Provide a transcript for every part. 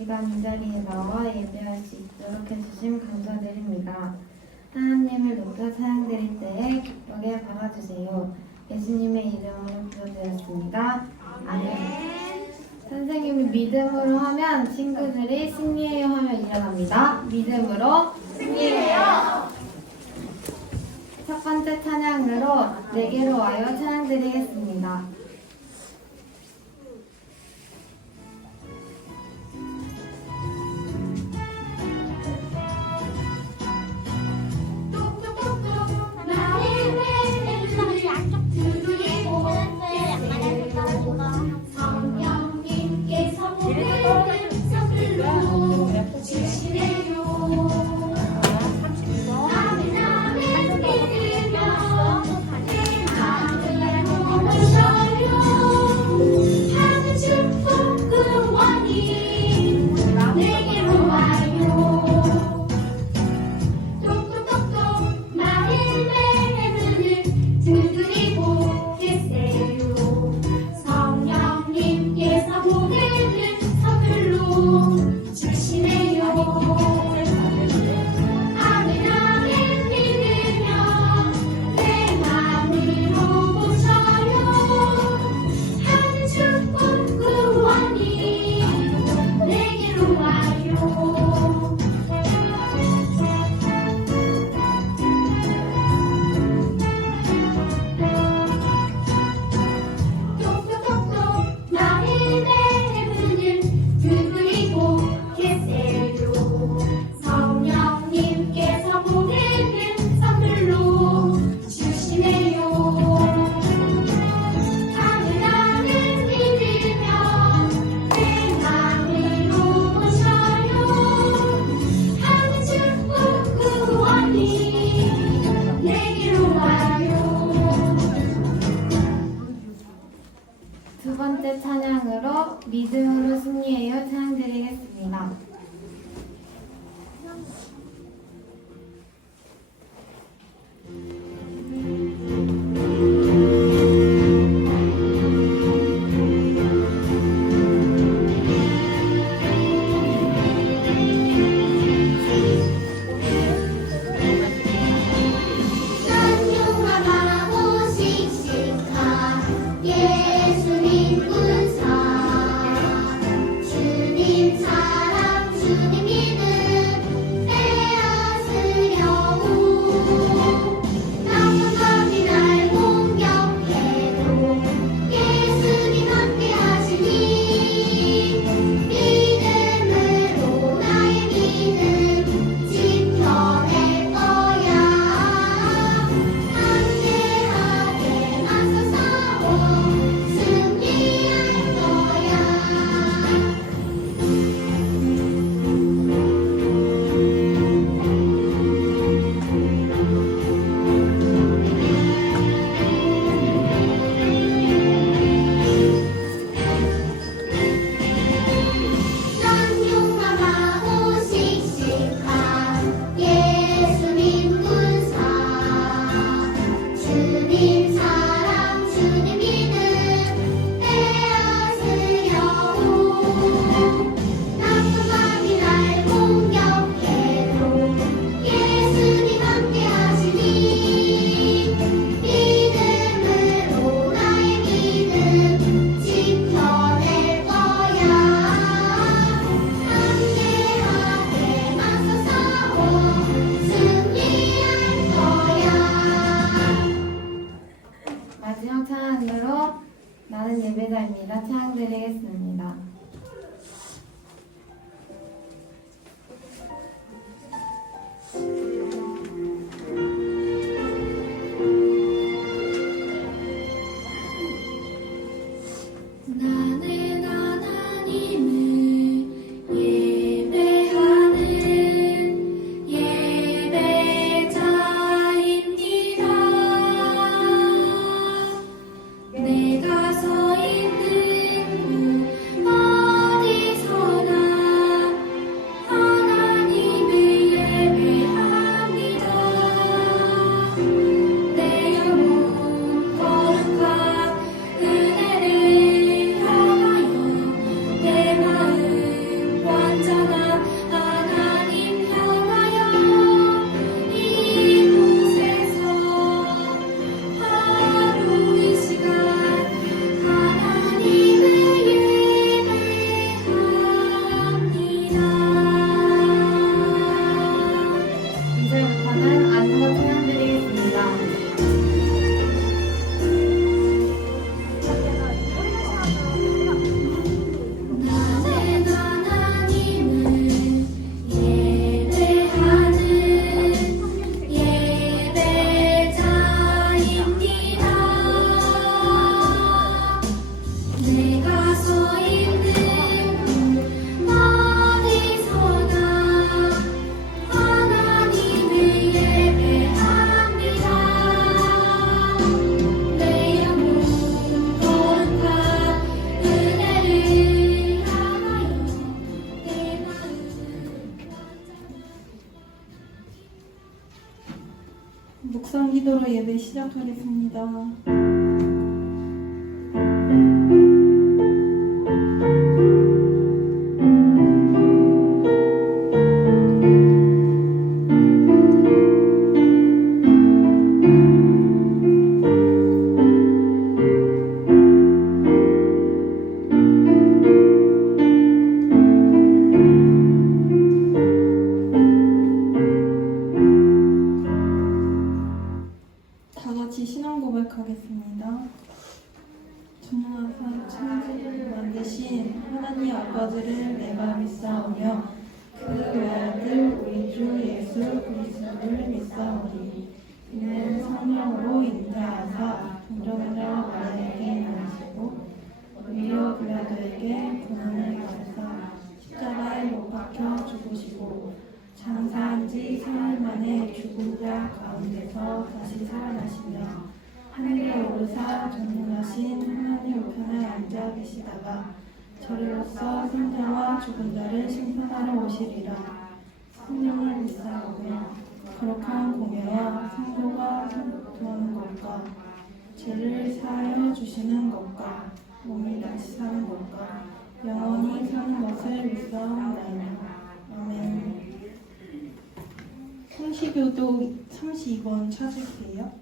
시간 이 자리에 나와 예배할 수 있도록 해주심 감사드립니다. 하나님을 높여 찬양드릴 때에 기쁘게 받아주세요. 예수님의 이름으로 기도드렸습니다. 아멘. 선생님이 믿음으로 하면 친구들이 승리해요 하면 일어납니다. 믿음으로 승리해요. 첫 번째 찬양으로 내게로 와요 찬양드리겠습니다. 주시래요. 묵상 기도로 예배 시작하겠습니다. 다 같이 신앙 고백하겠습니다. 전능하사 천지를 만드신 하나님 아버지를 내가 믿사오며 그 외아들 우리 주 예수 그리스도를 믿사오니 이는 성령으로 잉태하사 동정자 마리아에게 나시고 우리요 빌라도에게 고난을 받으사 십자가에 못 박혀 죽으시고 장사한 지 사흘 만에 죽은 자 가운데서 다시 살아나시며 하늘에 오르사 전능하신 하나님 우편에 앉아 계시다가 저리로서 생자와 죽은 자를 심판하러 오시리라. 성령을 믿사오며 거룩한 공예와 성도가 성도하는 것과 죄를 사하여 주시는 것과 몸이 다시 사는 것과 영원히 사는 것을 믿사옵나이다. 아멘. 성시교도 32번 찾을게요.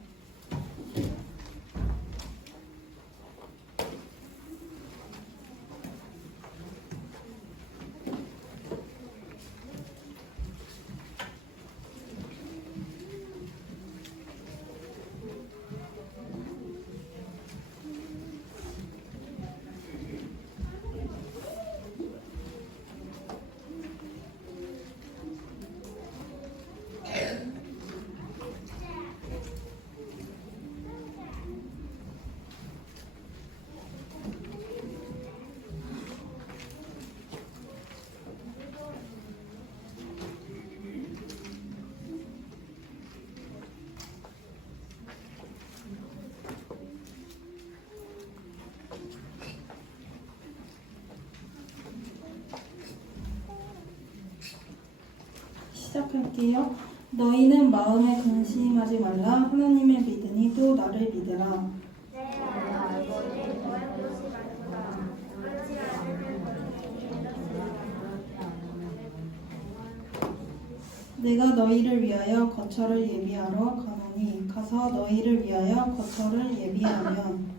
시작할게요. 너희는 마음에 근심하지 말라. 하나님을 믿으니 또 나를 믿으라. 내가 너희를 위하여 거처를 예비하러 가노니 가서 너희를 위하여 거처를 예비하면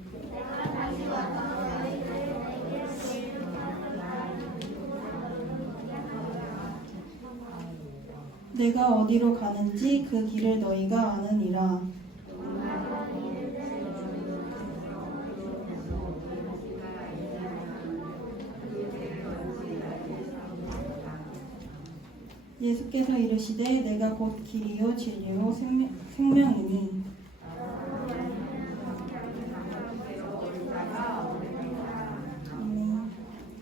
내가 어디로 가는지 그 길을 너희가 아느니라. 예수께서 이르시되 내가 곧 길이요 진리요 생명이니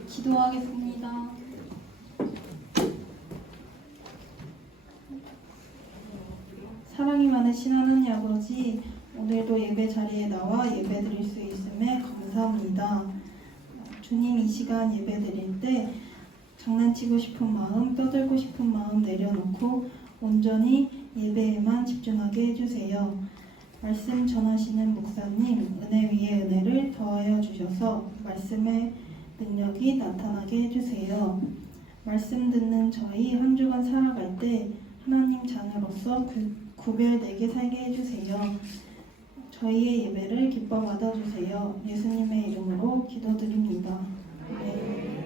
기도하겠습니다. 사랑이 많으신 하나님 아버지, 오늘도 예배 자리에 나와 예배 드릴 수 있음에 감사합니다. 주님, 이 시간 예배 드릴 때 장난치고 싶은 마음, 떠들고 싶은 마음 내려놓고 온전히 예배에만 집중하게 해주세요. 말씀 전하시는 목사님, 은혜 위에 은혜를 더하여 주셔서 말씀의 능력이 나타나게 해주세요. 말씀 듣는 저희 한 주간 살아갈 때 하나님 자녀로서 구별되게 살게 해주세요. 저희의 예배를 기뻐 받아주세요. 예수님의 이름으로 기도드립니다. 네.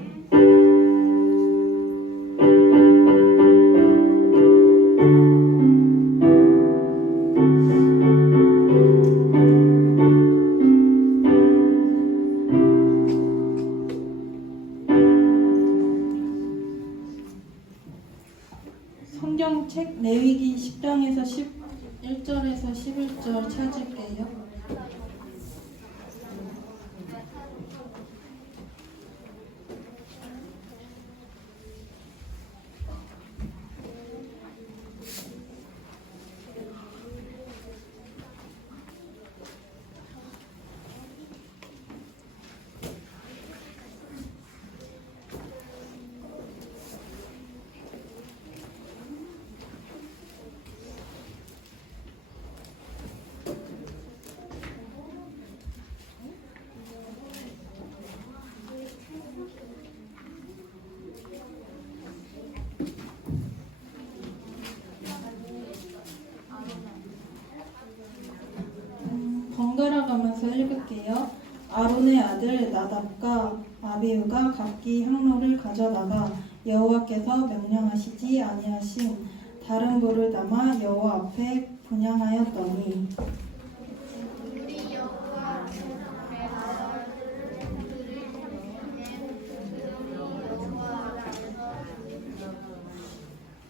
성경책 레위기 10장에서 11절에서 11절 찾을게요. 이어서 읽을게요. 아론의 아들 나답과 아비후가 각기 향로를 가져다가 여호와께서 명령하시지 아니하신 다른 불을 담아 여호와 앞에 분향하였더니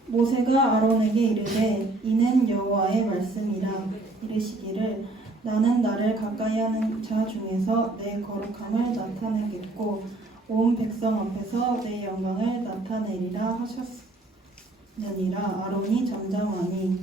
모세가 아론에게 이르되 이는 여호와의 말씀이라 이르시기를 나는 나를 가까이하는 자 중에서 내 거룩함을 나타내겠고 온 백성 앞에서 내 영광을 나타내리라 하셨느니라. 아론이 잠잠하니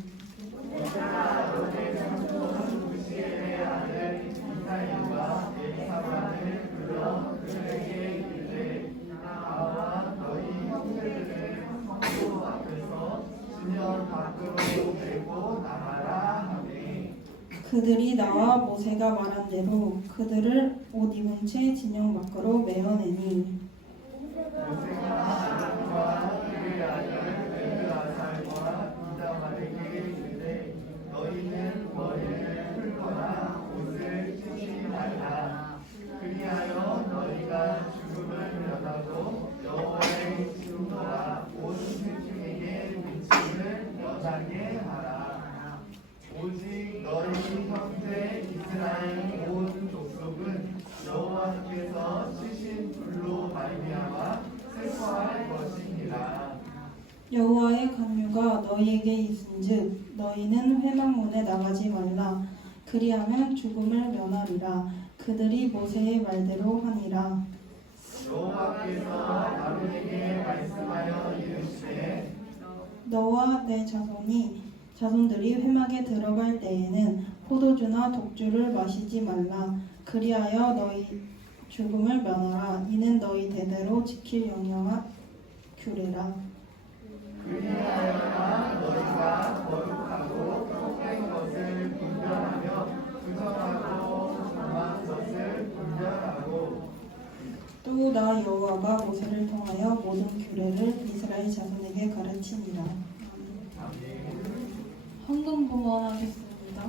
그들이 나와 모세가 말한 대로 그들을 옷 입은 채 진영 밖으로 메어내니 오직 너희 형제 이스라엘 온 족속은 여호와께서 치신 불로 말미암아 슬퍼할 것이니라. 여호와의 간유가 너희에게 있은즉 너희는 회막문에 나가지 말라. 그리하면 죽음을 면하리라. 그들이 모세의 말대로 하니라. 여호와께서 아론에게 말씀하여 이르시되 너와 내 자손들이 회막에 들어갈 때에는 포도주나 독주를 마시지 말라. 그리하여 너희 죽음을 면하라. 이는 너희 대대로 지킬 영영한 규례라. 그리하여야 너희가 거룩하고 속된 것을 분별하며 부정하고 정한 것을 분별하고 또 나 여호와가 모세를 통하여 모든 규례를 이스라엘 자손에게 가르치니라. 헌금 봉헌하겠습니다.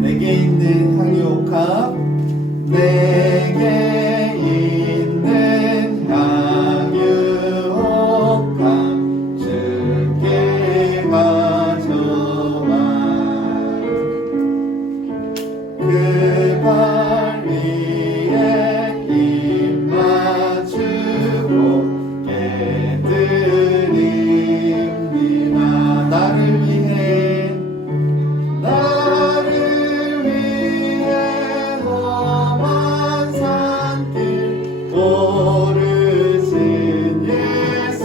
내게 있는 향유옥합 내게 있는 향유옥합 주께 가져와 그 발 위에 입 맞추고 깨드립니다. 나를 위해 험한 산길 오르신 예수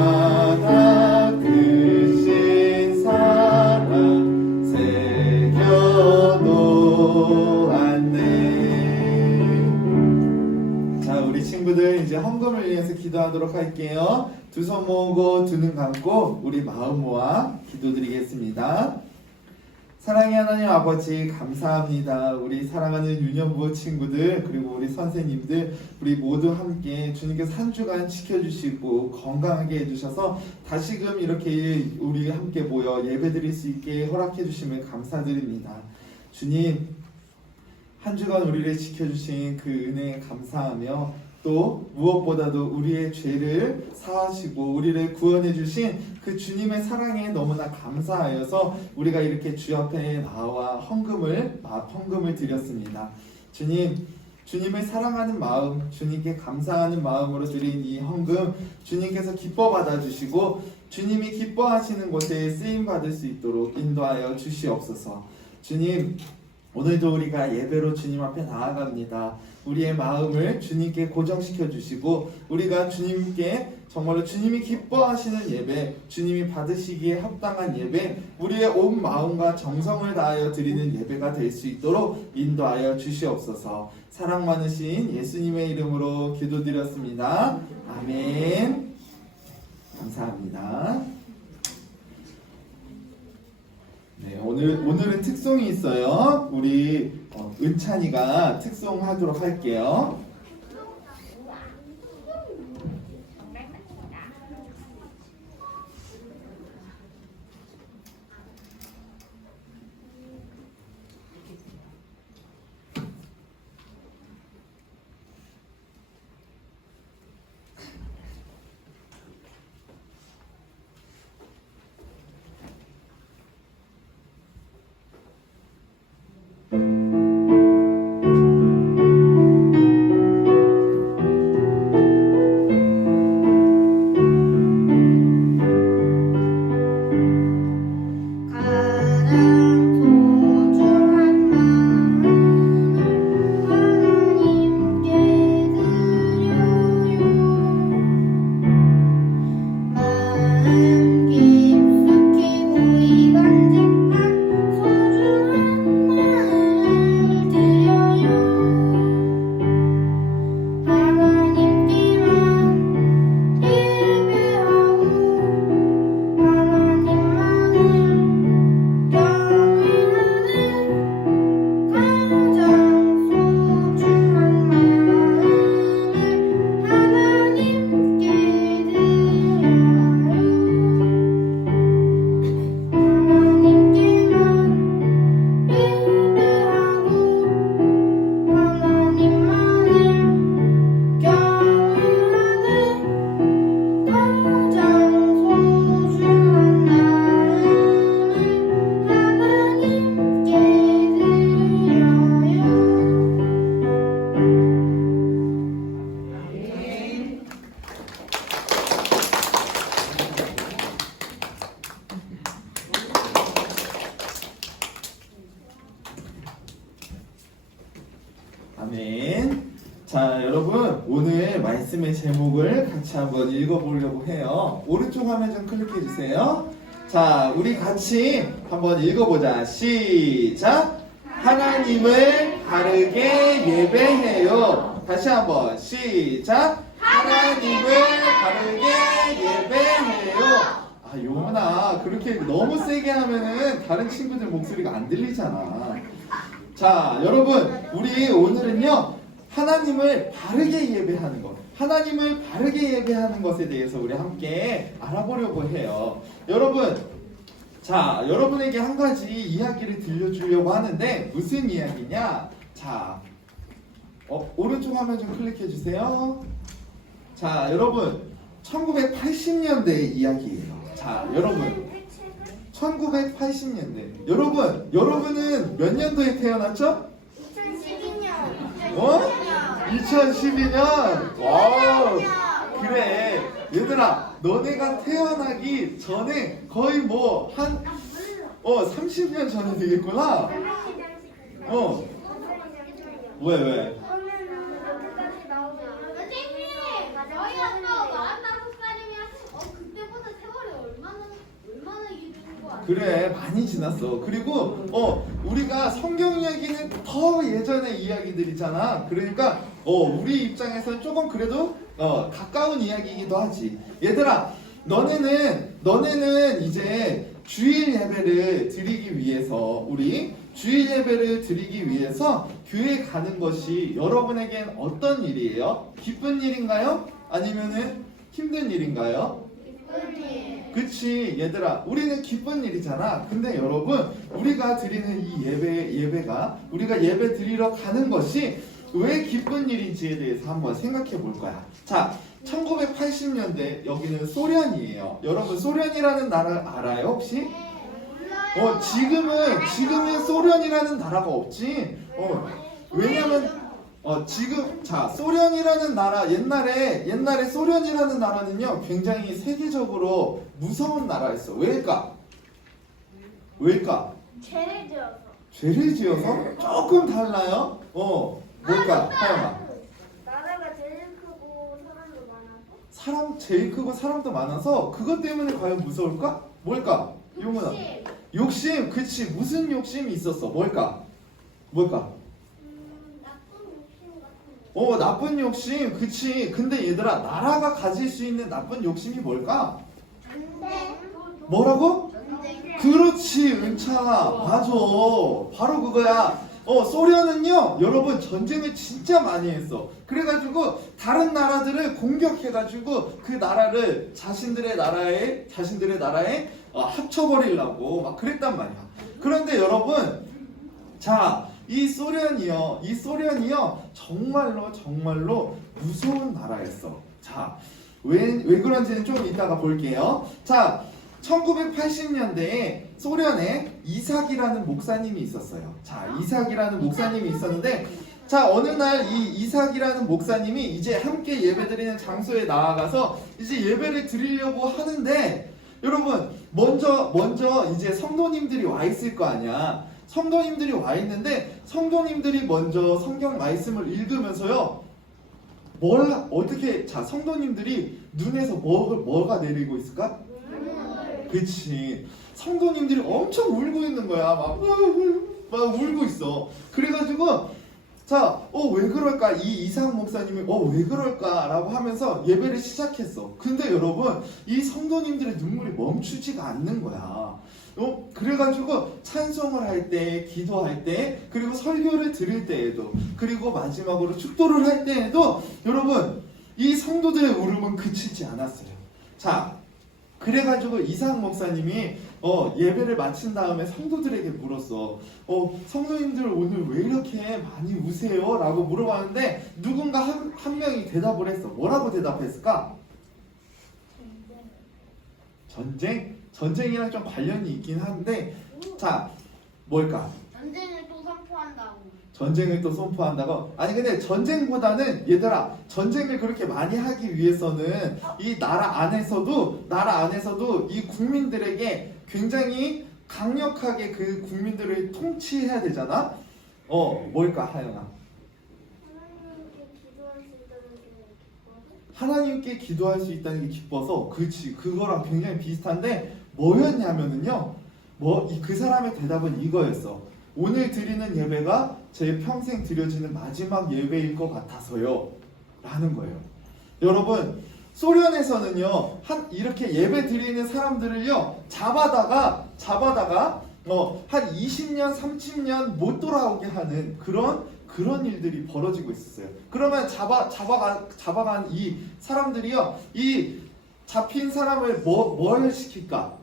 걸음마다 크신 사랑 새겨놓았네. 자, 우리 친구들 이제 헌금을 위해서 기도하도록 할게요. 두 손 모으고 두 눈 감고 우리 마음 모아 기도드리겠습니다. 사랑의 하나님 아버지 감사합니다. 우리 사랑하는 유년부 친구들 그리고 우리 선생님들 우리 모두 함께 주님께서 한 주간 지켜주시고 건강하게 해주셔서 다시금 이렇게 우리 함께 모여 예배드릴 수 있게 허락해 주심을 감사드립니다. 주님 한 주간 우리를 지켜주신 그 은혜에 감사하며 또 무엇보다도 우리의 죄를 사하시고 우리를 구원해 주신 그 주님의 사랑에 너무나 감사하여서 우리가 이렇게 주 앞에 나와 헌금을 드렸습니다. 주님을 사랑하는 마음, 주님께 감사하는 마음으로 드린 이 헌금 주님께서 기뻐 받아주시고 주님이 기뻐하시는 곳에 쓰임 받을 수 있도록 인도하여 주시옵소서. 주님, 오늘도 우리가 예배로 주님 앞에 나아갑니다. 우리의 마음을 주님께 고정시켜 주시고 우리가 주님께 정말로 주님이 기뻐하시는 예배, 주님이 받으시기에 합당한 예배, 우리의 온 마음과 정성을 다하여 드리는 예배가 될 수 있도록 인도하여 주시옵소서. 사랑 많으신 예수님의 이름으로 기도드렸습니다. 아멘. 감사합니다. 네, 오늘 오늘은 특송이 있어요. 우리 은찬이가 특송하도록 할게요. 아멘. 자, 여러분 오늘 말씀의 제목을 같이 한번 읽어보려고 해요. 오른쪽 화면 좀 클릭해 주세요. 자, 우리 같이 한번 읽어보자. 시작. 하나님을 바르게 예배해요. 다시 한번 시작. 하나님을 바르게 예배해요. 아, 용훈아, 그렇게 너무 세게 하면은 다른 친구들 목소리가 안 들리잖아. 자, 여러분, 우리 오늘은요, 하나님을 바르게 예배하는 것, 하나님을 바르게 예배하는 것에 대해서 우리 함께 알아보려고 해요. 여러분, 자, 여러분에게 한 가지 이야기를 들려주려고 하는데, 무슨 이야기냐? 자, 오른쪽 화면 좀 클릭해 주세요. 자, 여러분, 1980년대의 이야기예요. 자, 여러분, 1980년대. 여러분은 몇 년도에 태어났죠? 2012년. 와우. 그래. 얘들아, 너네가 태어나기 전에 거의 뭐 한 30년 전이 되겠구나. 왜? 저희 아빠 45살이면 그때보다 세월이 얼마나 이게 되는 거 아니야? 그래, 많이 지났어. 그리고 우리가 성경 이야기는 더 예전의 이야기들이잖아. 그러니까 우리 입장에서 조금 그래도 가까운 이야기이기도 하지. 얘들아, 너네는 이제 주일 예배를 드리기 위해서 주일 예배를 드리기 위해서 교회 가는 것이 여러분에겐 어떤 일이에요? 기쁜 일인가요? 아니면은 힘든 일인가요? 그치, 얘들아, 우리는 기쁜 일이잖아. 근데 여러분, 우리가 드리는 이 예배가 우리가 예배 드리러 가는 것이 왜 기쁜 일인지에 대해서 한번 생각해 볼 거야. 자, 1980년대 여기는 소련이에요. 여러분, 소련이라는 나라 알아요 혹시? 지금은 소련이라는 나라가 없지. 왜냐면 소련이라는 나라, 옛날에 소련이라는 나라는요, 굉장히 세계적으로 무서운 나라였어. 왜일까? 죄를 지어서? 조금 달라요. 뭘까? 하영아. 나라가 제일 크고 사람도 많아서? 사람 제일 크고 사람도 많아서 그것 때문에 과연 무서울까? 뭘까? 용훈아. 욕심, 그치. 무슨 욕심이 있었어? 뭘까? 나쁜 욕심 같은 거. 나쁜 욕심, 그치. 근데 얘들아, 나라가 가질 수 있는 나쁜 욕심이 뭘까? 전쟁? 뭐라고? 전쟁. 그렇지, 은찬아. 맞아. 바로 그거야. 소련은요, 여러분 전쟁을 진짜 많이 했어. 그래가지고 다른 나라들을 공격해가지고 그 나라를 자신들의 나라에 합쳐버리려고 막 그랬단 말이야. 그런데 여러분, 자, 이 소련이요 정말로 무서운 나라였어. 자, 왜 그런지는 좀 이따가 볼게요. 자, 1980년대에 소련에 이삭이라는 목사님이 있었어요. 자, 이삭이라는 목사님이 있었는데, 자, 어느 날 이 이삭이라는 목사님이 이제 함께 예배드리는 장소에 나아가서 이제 예배를 드리려고 하는데, 여러분, 먼저 이제 성도님들이 와 있을 거 아니야. 성도님들이 와 있는데, 성도님들이 먼저 성경 말씀을 읽으면서요, 자, 성도님들이 눈에서 뭐가 내리고 있을까? 그치. 성도님들이 엄청 울고 있는 거야. 막 울고 있어. 그래가지고, 자, 왜 그럴까? 이 이상 목사님이, 왜 그럴까? 라고 하면서 예배를 시작했어. 근데 여러분, 이 성도님들의 눈물이 멈추지가 않는 거야. 그래가지고 찬송을 할 때, 기도할 때, 그리고 설교를 들을 때에도, 그리고 마지막으로 축도를 할 때에도, 여러분, 이 성도들의 울음은 그치지 않았어요. 자, 그래가지고 이상 목사님이 예배를 마친 다음에 성도들에게 물었어. 성도님들 오늘 왜 이렇게 많이 우세요? 라고 물어봤는데, 누군가 한 명이 대답을 했어. 뭐라고 대답했을까? 전쟁이랑 좀 관련이 있긴 한데, 자, 뭘까? 전쟁을 또 선포한다고. 전쟁을 또 선포한다고? 아니, 근데 전쟁보다는, 얘들아, 전쟁을 그렇게 많이 하기 위해서는 이 나라 안에서도 이 국민들에게 굉장히 강력하게 그 국민들을 통치해야 되잖아? 뭘까, 하영아? 하나님께 기도할 수 있다는 게 기뻐서. 그치, 그거랑 굉장히 비슷한데, 뭐였냐면은요, 그 사람의 대답은 이거였어. 오늘 드리는 예배가 제 평생 드려지는 마지막 예배일 것 같아서요. 라는 거예요. 여러분, 소련에서는요, 이렇게 예배 드리는 사람들을요, 잡아다가 한 20년, 30년 못 돌아오게 하는 그런 일들이 벌어지고 있었어요. 그러면 잡아간 이 사람들이요, 이 잡힌 사람을 뭘 시킬까?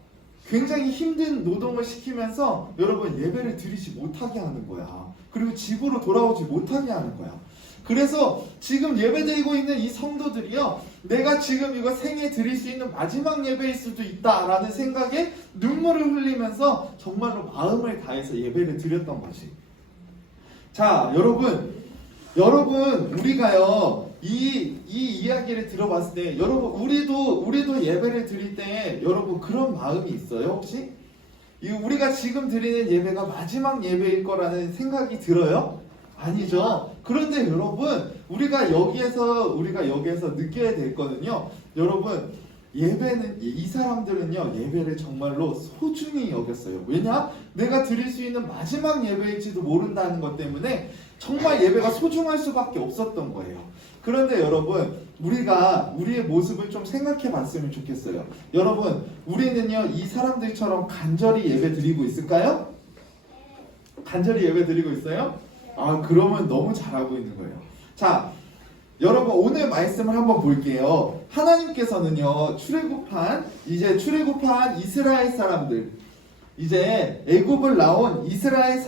굉장히 힘든 노동을 시키면서 여러분 예배를 드리지 못하게 하는 거야. 그리고 집으로 돌아오지 못하게 하는 거야. 그래서 지금 예배드리고 있는 이 성도들이요, 내가 지금 이거 생애 드릴 수 있는 마지막 예배일 수도 있다라는 생각에 눈물을 흘리면서 정말로 마음을 다해서 예배를 드렸던 것이. 자, 여러분 우리가요, 이 이야기를 들어봤을 때, 여러분 우리도 예배를 드릴 때 여러분 그런 마음이 있어요? 혹시? 우리가 지금 드리는 예배가 마지막 예배일 거라는 생각이 들어요? 아니죠. 그런데 여러분, 우리가 여기에서 느껴야 될 거는요, 여러분, 이 사람들은요, 예배를 정말로 소중히 여겼어요. 왜냐? 내가 드릴 수 있는 마지막 예배일지도 모른다는 것 때문에 정말 예배가 소중할 수밖에 없었던 거예요. 그런데 여러분, 우리가 우리의 모습을 좀 생각해 봤으면 좋겠어요. 여러분, 우리는요, 이 사람들처럼 간절히 예배 드리고 있을까요? 간절히 예배 드리고 있어요? 그러면 너무 잘하고 있는 거예요. 자, 여러분, 오늘 말씀을 한번 볼게요. 하나님께서는요, 출애굽한 이스라엘 사람들, 이제 애굽을 나온 이스라엘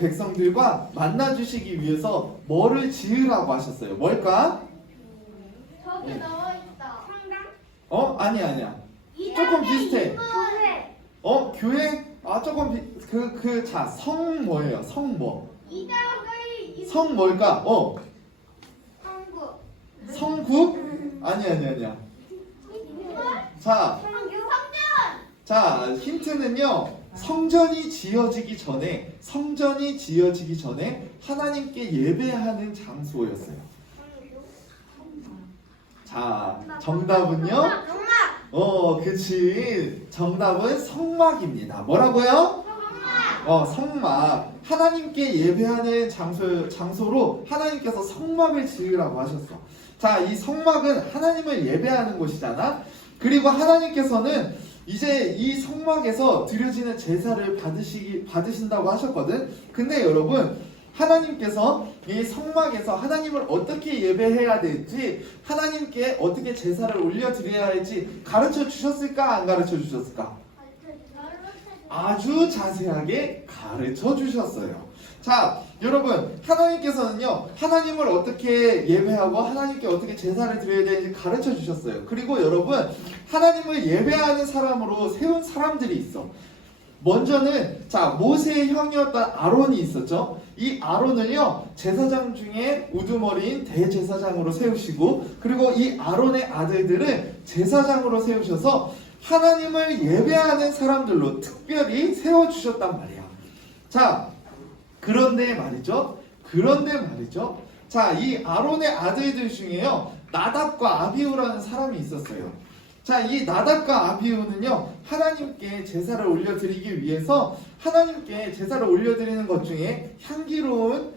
백성들과 만나 주시기 위해서 뭐를 지으라고 하셨어요? 뭘까? 저기 나와 있다. 성당? 아니야. 조금 비슷해. 교회. 교회? 조금 자, 성 뭐예요? 성 뭐? 성 뭘까? 성국? 아니야. 자, 힌트는요, 성전이 지어지기 전에 하나님께 예배하는 장소였어요. 자, 정답은요? 그치. 정답은 성막입니다. 뭐라고요? 성막. 하나님께 예배하는 장소로 하나님께서 성막을 지으라고 하셨어. 자, 이 성막은 하나님을 예배하는 곳이잖아. 그리고 하나님께서는 이제 이 성막에서 드려지는 제사를 받으신다고 하셨거든. 근데 여러분, 하나님께서 이 성막에서 하나님을 어떻게 예배해야 될지, 하나님께 어떻게 제사를 올려드려야 할지 가르쳐 주셨을까, 안 가르쳐 주셨을까? 아주 자세하게 가르쳐 주셨어요. 자, 여러분, 하나님께서는요, 하나님을 어떻게 예배하고 하나님께 어떻게 제사를 드려야 되는지 가르쳐 주셨어요. 그리고 여러분, 하나님을 예배하는 사람으로 세운 사람들이 있어. 먼저는 자, 모세의 형이었던 아론이 있었죠. 이 아론을요, 제사장 중에 우두머리인 대제사장으로 세우시고, 그리고 이 아론의 아들들을 제사장으로 세우셔서 하나님을 예배하는 사람들로 특별히 세워주셨단 말이야. 자, 그런데 말이죠. 자, 이 아론의 아들들 중에요, 나답과 아비후라는 사람이 있었어요. 자, 이 나답과 아비후는요, 하나님께 제사를 올려드리기 위해서 하나님께 제사를 올려드리는 것 중에 향기로운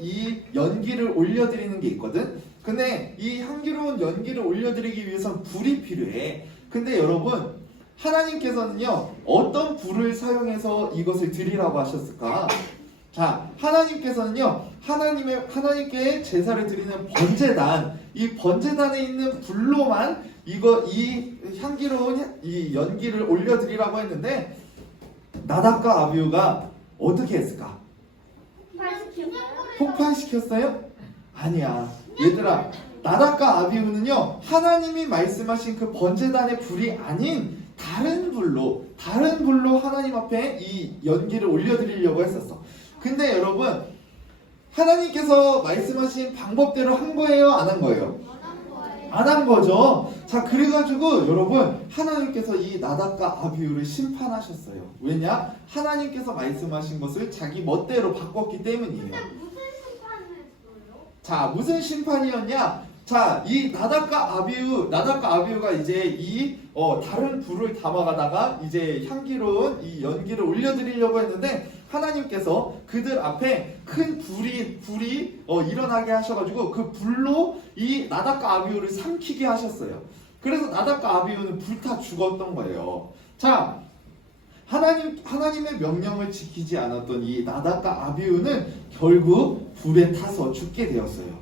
이 연기를 올려드리는 게 있거든. 근데 이 향기로운 연기를 올려드리기 위해서는 불이 필요해. 근데 여러분, 하나님께서는요, 어떤 불을 사용해서 이것을 드리라고 하셨을까? 자, 하나님께서는요, 하나님께 제사를 드리는 번제단, 이 번제단에 있는 불로만 이 향기로운 이 연기를 올려드리라고 했는데, 나답과 아비후가 어떻게 했을까? 폭발시켰어요? 아니야. 얘들아, 나답과 아비후는요, 하나님이 말씀하신 그 번제단의 불이 아닌 다른 불로 하나님 앞에 이 연기를 올려드리려고 했었어. 근데 여러분, 하나님께서 말씀하신 방법대로 한 거예요? 안 한 거예요? 안 한 거죠. 자, 그래가지고 여러분, 하나님께서 이 나답과 아비후를 심판하셨어요. 왜냐? 하나님께서 말씀하신 것을 자기 멋대로 바꿨기 때문이에요. 자, 무슨 심판이었냐? 자, 이 나답과 아비후가 이제 다른 불을 담아가다가 이제 향기로운 이 연기를 올려드리려고 했는데, 하나님께서 그들 앞에 큰 불이 일어나게 하셔가지고 그 불로 이 나답과 아비후를 삼키게 하셨어요. 그래서 나답과 아비후는 불타 죽었던 거예요. 자, 하나님의 명령을 지키지 않았던 이 나답과 아비후는 결국 불에 타서 죽게 되었어요.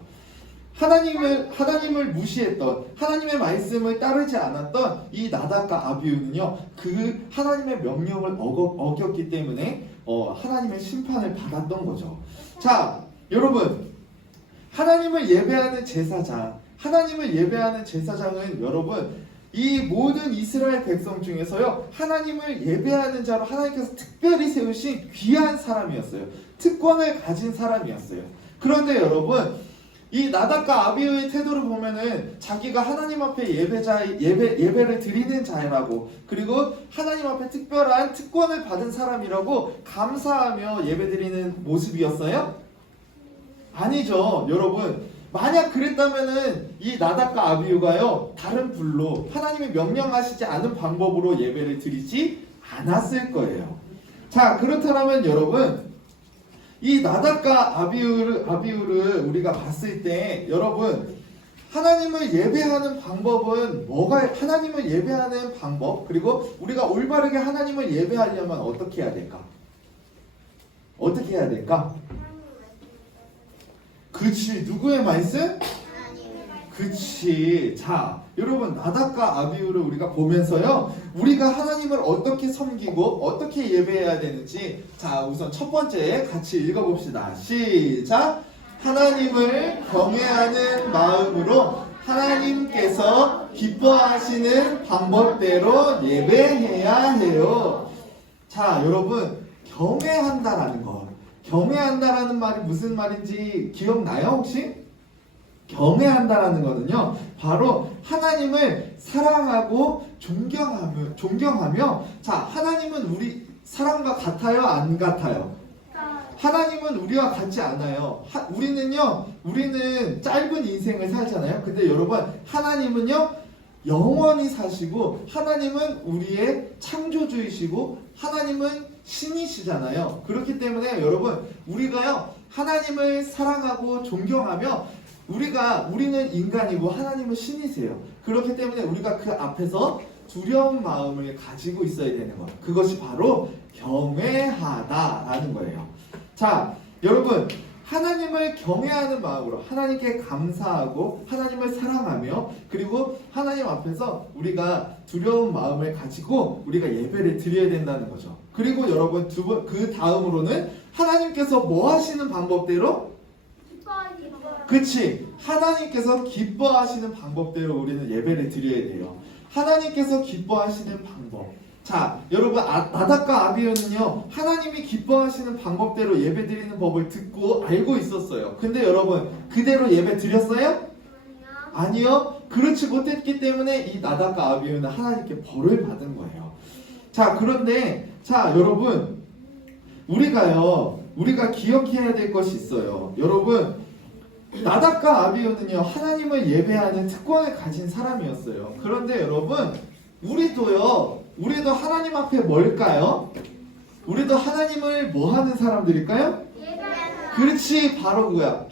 하나님을 무시했던, 하나님의 말씀을 따르지 않았던 이 나답과 아비후는요, 그 하나님의 명령을 어겼기 때문에 하나님의 심판을 받았던 거죠. 자, 여러분, 하나님을 예배하는 제사장은 여러분, 이 모든 이스라엘 백성 중에서요, 하나님을 예배하는 자로 하나님께서 특별히 세우신 귀한 사람이었어요. 특권을 가진 사람이었어요. 그런데 여러분, 이 나답과 아비후의 태도를 보면은 자기가 하나님 앞에 예배를 드리는 자라고, 그리고 하나님 앞에 특별한 특권을 받은 사람이라고 감사하며 예배드리는 모습이었어요? 아니죠. 여러분, 만약 그랬다면은 이 나답과 아비후가요, 다른 불로 하나님이 명령하시지 않은 방법으로 예배를 드리지 않았을 거예요. 자, 그렇다면 여러분, 이 나답과 아비후를 우리가 봤을 때, 여러분, 하나님을 예배하는 방법은 하나님을 예배하는 방법, 그리고 우리가 올바르게 하나님을 예배하려면 어떻게 해야 될까? 어떻게 해야 될까? 그치, 누구의 말씀? 그치. 자, 여러분, 나답과 아비후를 우리가 보면서요, 우리가 하나님을 어떻게 섬기고 어떻게 예배해야 되는지, 자, 우선 첫 번째 같이 읽어봅시다. 시작. 하나님을 경외하는 마음으로 하나님께서 기뻐하시는 방법대로 예배해야 해요. 자, 여러분, 경외한다라는 말이 무슨 말인지 기억나요, 혹시? 경외한다라는 거는요, 바로 하나님을 사랑하고 존경하며, 자, 하나님은 우리 사람과 같아요, 안 같아요? 하나님은 우리와 같지 않아요. 우리는 짧은 인생을 살잖아요. 근데 여러분, 하나님은요, 영원히 사시고, 하나님은 우리의 창조주이시고, 하나님은 신이시잖아요. 그렇기 때문에 여러분, 우리가요, 하나님을 사랑하고 존경하며, 우리는 인간이고 하나님은 신이세요. 그렇기 때문에 우리가 그 앞에서 두려운 마음을 가지고 있어야 되는 것. 그것이 바로 경외하다라는 거예요. 자, 여러분, 하나님을 경외하는 마음으로 하나님께 감사하고 하나님을 사랑하며 그리고 하나님 앞에서 우리가 두려운 마음을 가지고 우리가 예배를 드려야 된다는 거죠. 그리고 여러분 그 다음으로는 하나님께서 뭐 하시는 방법대로? 그치, 하나님께서 기뻐하시는 방법대로 우리는 예배를 드려야 돼요. 하나님께서 기뻐하시는 방법. 자, 여러분, 나답과 아비후는요 하나님이 기뻐하시는 방법대로 예배 드리는 법을 듣고 알고 있었어요. 근데 여러분, 그대로 예배 드렸어요? 아니요. 그렇지 못했기 때문에 이 나답과 아비후는 하나님께 벌을 받은 거예요. 자, 그런데 자, 여러분, 우리가 기억해야 될 것이 있어요. 여러분, 나답과 아비후는요 하나님을 예배하는 특권을 가진 사람이었어요. 그런데 여러분, 우리도 하나님 앞에 뭘까요? 우리도 하나님을 뭐 하는 사람들일까요? 그렇지, 바로 그거야.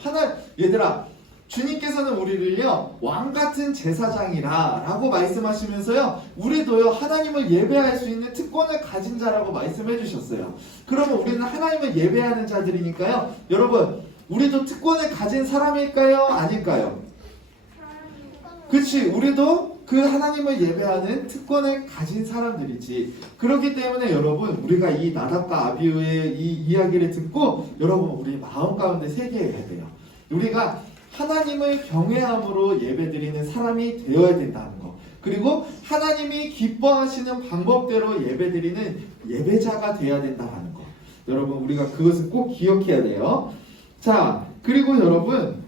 얘들아, 주님께서는 우리를요 왕같은 제사장이라 라고 말씀하시면서요 우리도요 하나님을 예배할 수 있는 특권을 가진 자라고 말씀해 주셨어요. 그러면 우리는 하나님을 예배하는 자들이니까요, 여러분, 우리도 특권을 가진 사람일까요? 아닐까요? 그치, 우리도 그 하나님을 예배하는 특권을 가진 사람들이지. 그렇기 때문에 여러분, 우리가 이 나답과 아비후의 이 이야기를 듣고 여러분, 우리 마음 가운데 새겨야 돼요. 우리가 하나님을 경외함으로 예배드리는 사람이 되어야 된다는 거. 그리고 하나님이 기뻐하시는 방법대로 예배드리는 예배자가 되어야 된다는 거. 여러분, 우리가 그것을 꼭 기억해야 돼요. 자, 그리고 여러분,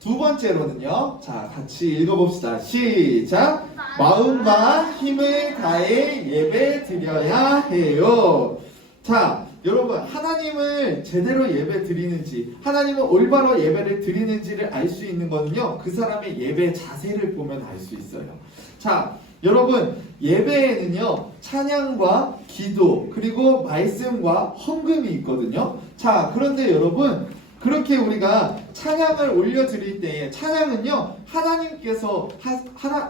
두 번째로는요, 자, 같이 읽어봅시다. 시작! 마음과 힘을 다해 예배 드려야 해요. 자, 여러분, 하나님을 제대로 예배 드리는지, 하나님을 올바로 예배를 드리는지를 알 수 있는 거는요, 그 사람의 예배 자세를 보면 알 수 있어요. 자, 여러분, 예배에는요 찬양과 기도 그리고 말씀과 헌금이 있거든요. 자, 그런데 여러분, 그렇게 우리가 찬양을 올려드릴 때에 찬양은요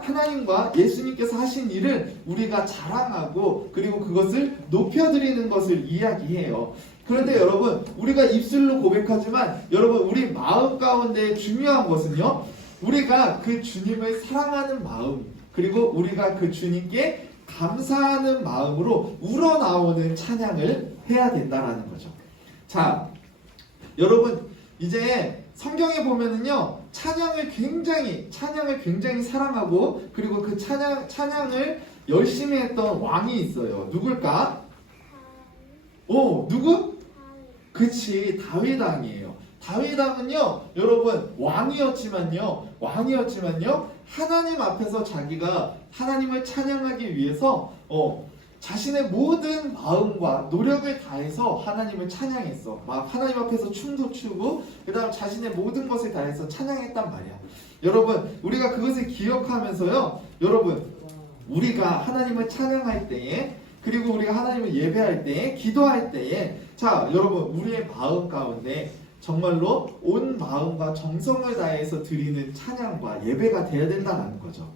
하나님과 예수님께서 하신 일을 우리가 자랑하고 그리고 그것을 높여드리는 것을 이야기해요. 그런데 여러분, 우리가 입술로 고백하지만 여러분, 우리 마음 가운데 중요한 것은요, 우리가 그 주님을 사랑하는 마음, 그리고 우리가 그 주님께 감사하는 마음으로 우러나오는 찬양을 해야 된다라는 거죠. 자, 여러분, 이제 성경에 보면은요 찬양을 굉장히 사랑하고 그리고 그 찬양을 열심히 했던 왕이 있어요. 누굴까? 누구? 그치, 다윗 왕이에요. 다윗 왕은요 여러분 왕이었지만요 하나님 앞에서 자기가 하나님을 찬양하기 위해서 자신의 모든 마음과 노력을 다해서 하나님을 찬양했어. 막 하나님 앞에서 춤도 추고 그 다음 자신의 모든 것을 다해서 찬양했단 말이야. 여러분, 우리가 그것을 기억하면서요, 여러분, 우리가 하나님을 찬양할 때에 그리고 우리가 하나님을 예배할 때에 기도할 때에 자, 여러분, 우리의 마음 가운데 정말로 온 마음과 정성을 다해서 드리는 찬양과 예배가 되어야 된다는 거죠.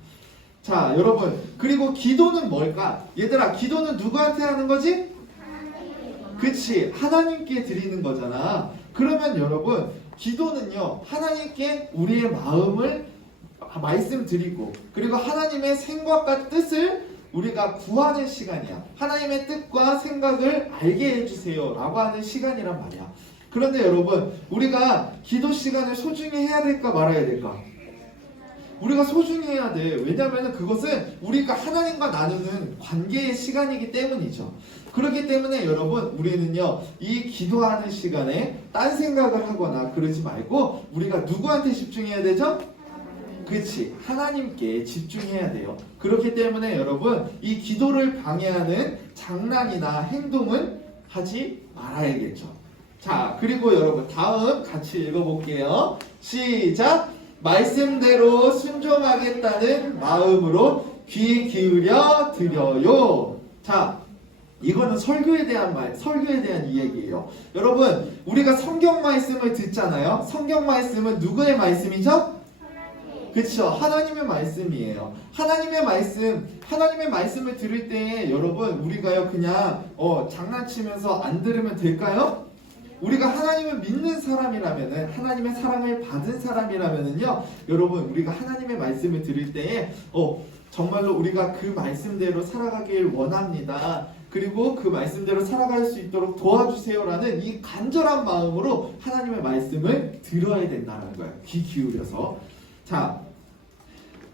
자, 여러분, 그리고 기도는 뭘까? 얘들아, 기도는 누구한테 하는 거지? 그치, 하나님께 드리는 거잖아. 그러면 여러분, 기도는요 하나님께 우리의 마음을 말씀드리고 그리고 하나님의 생각과 뜻을 우리가 구하는 시간이야. 하나님의 뜻과 생각을 알게 해주세요 라고 하는 시간이란 말이야. 그런데 여러분, 우리가 기도 시간을 소중히 해야 될까 말아야 될까? 우리가 소중히 해야 돼. 왜냐하면 그것은 우리가 하나님과 나누는 관계의 시간이기 때문이죠. 그렇기 때문에 여러분, 우리는요 이 기도하는 시간에 딴 생각을 하거나 그러지 말고 우리가 누구한테 집중해야 되죠? 그렇지, 하나님께 집중해야 돼요. 그렇기 때문에 여러분, 이 기도를 방해하는 장난이나 행동은 하지 말아야겠죠. 자, 그리고 여러분, 다음 같이 읽어볼게요. 시작! 말씀대로 순종하겠다는 마음으로 귀 기울여 드려요. 자, 이거는 설교에 대한 이야기예요. 여러분, 우리가 성경 말씀을 듣잖아요. 성경 말씀은 누구의 말씀이죠? 그쵸? 하나님의 말씀이에요. 하나님의 말씀을 들을 때 여러분 우리가요 그냥 장난치면서 안 들으면 될까요? 우리가 하나님을 믿는 사람이라면은 하나님의 사랑을 받은 사람이라면은요 여러분 우리가 하나님의 말씀을 들을 때에 정말로 우리가 그 말씀대로 살아가길 원합니다. 그리고 그 말씀대로 살아갈 수 있도록 도와주세요라는 이 간절한 마음으로 하나님의 말씀을 들어야 된다는 거예요. 귀 기울여서. 자,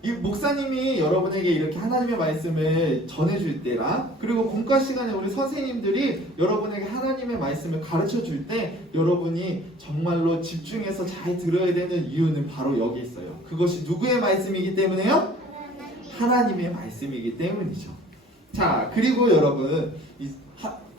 이 목사님이 여러분에게 이렇게 하나님의 말씀을 전해줄 때랑 그리고 공과 시간에 우리 선생님들이 여러분에게 하나님의 말씀을 가르쳐 줄 때 여러분이 정말로 집중해서 잘 들어야 되는 이유는 바로 여기 있어요. 그것이 누구의 말씀이기 때문에요? 하나님의 말씀이기 때문이죠. 자, 그리고 여러분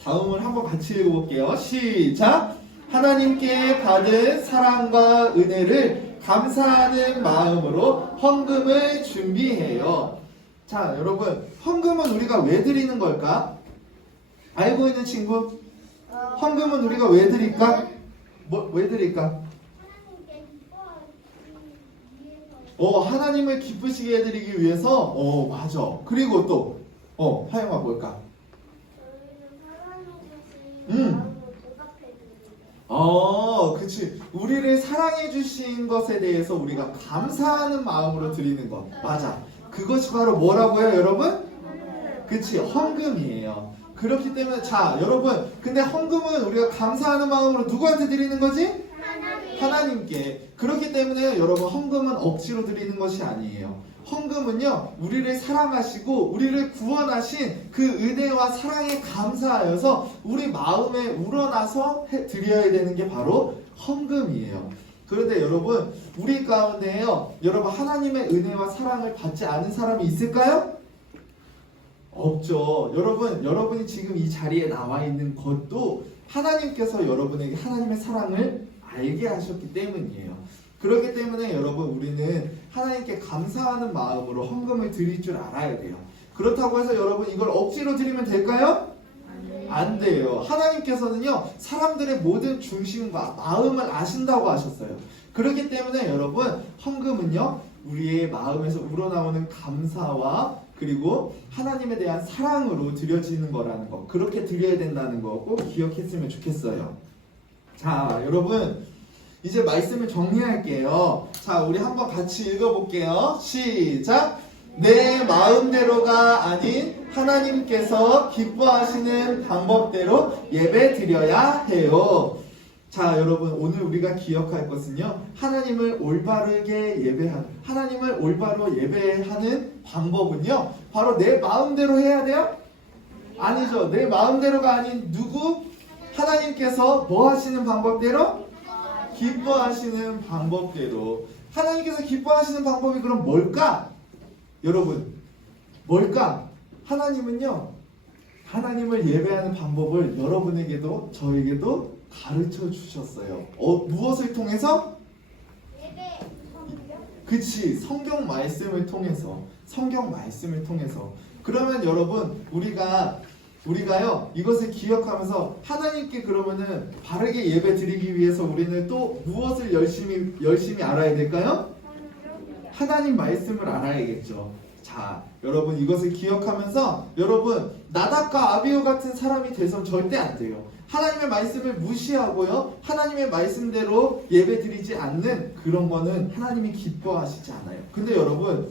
다음을 한번 같이 읽어볼게요. 시작! 하나님께 받은 사랑과 은혜를 감사하는 마음으로 헌금을 준비해요. 자, 여러분 헌금은 우리가 왜 드리는 걸까? 알고 있는 친구? 헌금은 우리가 왜 드릴까? 왜 드릴까? 하나님을 기쁘시게 해드리기 위해서. 맞아. 그리고 또 하영아 뭘까? 저희는 사랑해 주신 보답해드립니다. 그치. 우리를 사랑해 주신 것에 대해서 우리가 감사하는 마음으로 드리는 것. 맞아. 그것이 바로 뭐라고요, 여러분? 그치. 헌금이에요. 그렇기 때문에 자, 여러분. 근데 헌금은 우리가 감사하는 마음으로 누구한테 드리는 거지? 하나님께. 그렇기 때문에 여러분 헌금은 억지로 드리는 것이 아니에요. 헌금은요 우리를 사랑하시고 우리를 구원하신 그 은혜와 사랑에 감사하여서 우리 마음에 우러나서 드려야 되는 게 바로 헌금이에요. 그런데 여러분 우리 가운데에요 여러분 하나님의 은혜와 사랑을 받지 않은 사람이 있을까요? 없죠. 여러분이 지금 이 자리에 나와 있는 것도 하나님께서 여러분에게 하나님의 사랑을 알게 하셨기 때문이에요. 그렇기 때문에 여러분 우리는 하나님께 감사하는 마음으로 헌금을 드릴 줄 알아야 돼요. 그렇다고 해서 여러분 이걸 억지로 드리면 될까요? 안 돼요. 하나님께서는요 사람들의 모든 중심과 마음을 아신다고 하셨어요. 그렇기 때문에 여러분 헌금은요 우리의 마음에서 우러나오는 감사와 그리고 하나님에 대한 사랑으로 드려지는 거라는 거, 그렇게 드려야 된다는 거 꼭 기억했으면 좋겠어요. 자, 여러분 이제 말씀을 정리할게요. 자, 우리 한번 같이 읽어볼게요. 시작! 내 마음대로가 아닌 하나님께서 기뻐하시는 방법대로 예배 드려야 해요. 자, 여러분 오늘 우리가 기억할 것은요 하나님을 올바로 예배하는 방법은요 바로 내 마음대로 해야 돼요? 아니죠. 내 마음대로가 아닌 누구? 하나님께서 뭐 하시는 방법대로? 기뻐하시는 방법대로. 하나님께서 기뻐하시는 방법이 그럼 뭘까? 여러분 뭘까? 하나님은요 하나님을 예배하는 방법을 여러분에게도 저에게도 가르쳐 주셨어요. 무엇을 통해서? 그치, 성경 말씀을 통해서. 그러면 여러분 우리가요 이것을 기억하면서 하나님께 그러면은 바르게 예배 드리기 위해서 우리는 또 무엇을 열심히 알아야 될까요? 하나님 말씀을 알아야겠죠. 자, 여러분 이것을 기억하면서 여러분 나답과 아비후 같은 사람이 돼선 절대 안 돼요. 하나님의 말씀을 무시하고요 하나님의 말씀대로 예배 드리지 않는 그런 거는 하나님이 기뻐하시지 않아요. 근데 여러분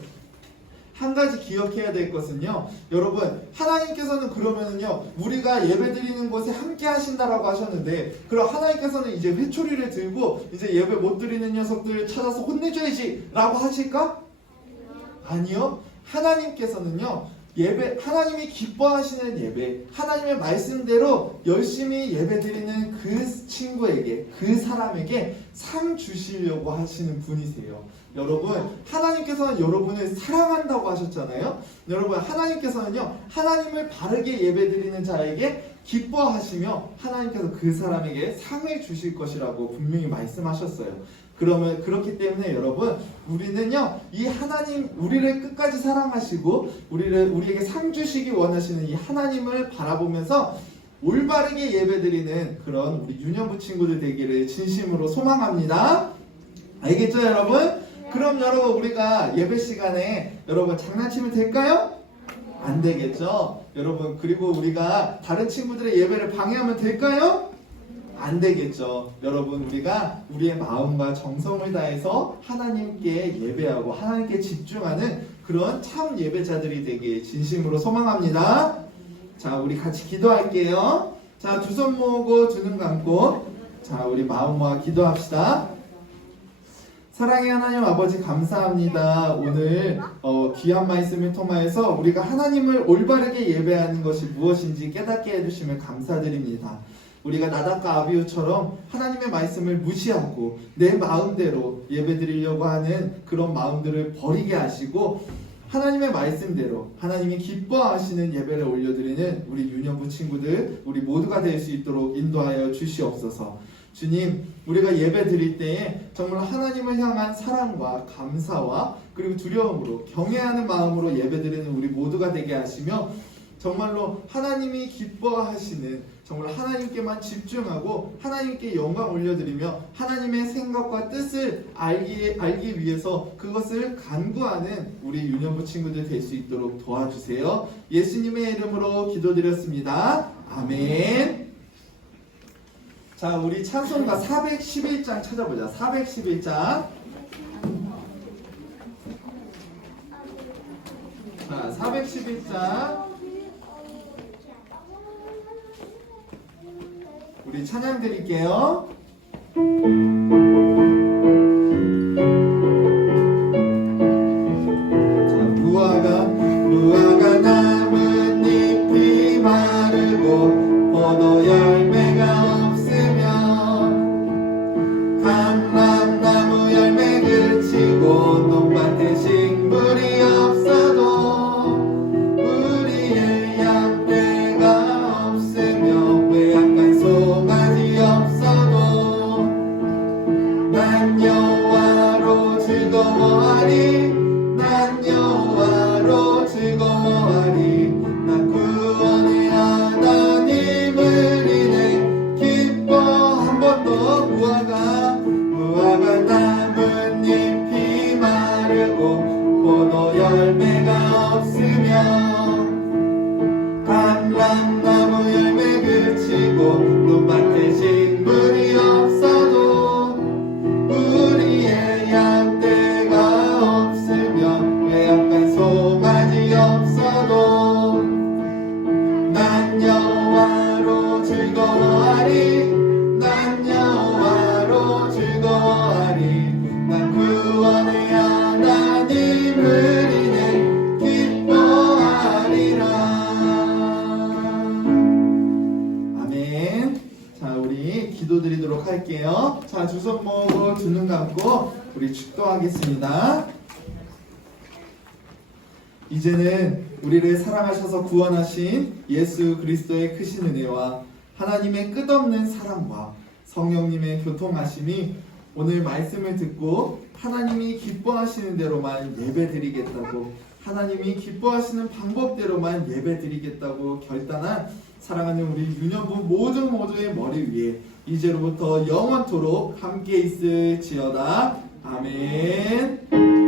한 가지 기억해야 될 것은요 여러분 하나님께서는 그러면은요 우리가 예배 드리는 곳에 함께 하신다라고 하셨는데 그럼 하나님께서는 이제 회초리를 들고 이제 예배 못 드리는 녀석들 찾아서 혼내줘야지 라고 하실까? 아니요. 하나님께서는요 하나님이 기뻐하시는 예배, 하나님의 말씀대로 열심히 예배 드리는 그 친구에게, 그 사람에게 상 주시려고 하시는 분이세요. 여러분, 하나님께서는 여러분을 사랑한다고 하셨잖아요. 여러분, 하나님께서는요 하나님을 바르게 예배 드리는 자에게 기뻐하시며 하나님께서 그 사람에게 상을 주실 것이라고 분명히 말씀하셨어요. 그러면 그렇기 때문에 여러분 우리는요 이 하나님 우리를 끝까지 사랑하시고 우리에게 상 주시기 원하시는 이 하나님을 바라보면서 올바르게 예배드리는 그런 우리 유년부 친구들 되기를 진심으로 소망합니다. 알겠죠 여러분? 그럼 여러분 우리가 예배 시간에 여러분 장난치면 될까요? 안 되겠죠? 여러분 그리고 우리가 다른 친구들의 예배를 방해하면 될까요? 안 되겠죠. 여러분 우리가 우리의 마음과 정성을 다해서 하나님께 예배하고 하나님께 집중하는 그런 참 예배자들이 되길 진심으로 소망합니다. 자, 우리 같이 기도할게요. 자, 두 손 모으고 두 눈 감고 자, 우리 마음 모아 기도합시다. 사랑의 하나님 아버지 감사합니다. 오늘 귀한 말씀을 통하여서 우리가 하나님을 올바르게 예배하는 것이 무엇인지 깨닫게 해주심을 감사드립니다. 우리가 나답과 아비후처럼 하나님의 말씀을 무시하고 내 마음대로 예배드리려고 하는 그런 마음들을 버리게 하시고 하나님의 말씀대로 하나님이 기뻐하시는 예배를 올려드리는 우리 유년부 친구들 우리 모두가 될 수 있도록 인도하여 주시옵소서. 주님, 우리가 예배 드릴 때에 정말 하나님을 향한 사랑과 감사와 그리고 두려움으로 경외하는 마음으로 예배 드리는 우리 모두가 되게 하시며 정말로 하나님이 기뻐하시는 정말 하나님께만 집중하고 하나님께 영광 올려드리며 하나님의 생각과 뜻을 알기 위해서 그것을 간구하는 우리 유년부 친구들 될 수 있도록 도와주세요. 예수님의 이름으로 기도드렸습니다. 아멘. 자, 우리 찬송가 411장 찾아보자. 411장. 자, 411장. 우리 찬양 드릴게요. 자, 무화과 나뭇잎이 마르고 포도 열매가 없으면 감람나무 열매 그치고 논밭에 식물이 없어도 우리의 양떼가 없으며 외양간 송아지 없어도 난 여호와로 즐거워하리 난 여호와로 즐거워하리 난 구원의 하나님을 인해 기뻐. 한 번 더. 무화과 나뭇잎이 마르고 포도 열매가 없으면 감람나무 열매 그치고 논밭에 식물이 없어도 우리의 양떼가 없으면 외양간 송아지 없어도 난 여호와로 즐거워하리 난 여호와로 즐거워하리 난 구원의 하나님을 인해 기뻐하리라. 아멘. 자, 우리 기도드리도록 할게요. 자, 두 손 모으고 두 눈 감고 우리 축도하겠습니다. 이제는 우리를 사랑하셔서 구원하신 예수 그리스도의 크신 은혜와 하나님의 끝없는 사랑과 성령님의 교통하심이 오늘 말씀을 듣고 하나님이 기뻐하시는 대로만 예배드리겠다고 하나님이 기뻐하시는 방법대로만 예배드리겠다고 결단한 사랑하는 우리 유년부 모두의 머리 위에 이제로부터 영원토록 함께 있을지어다. 아멘.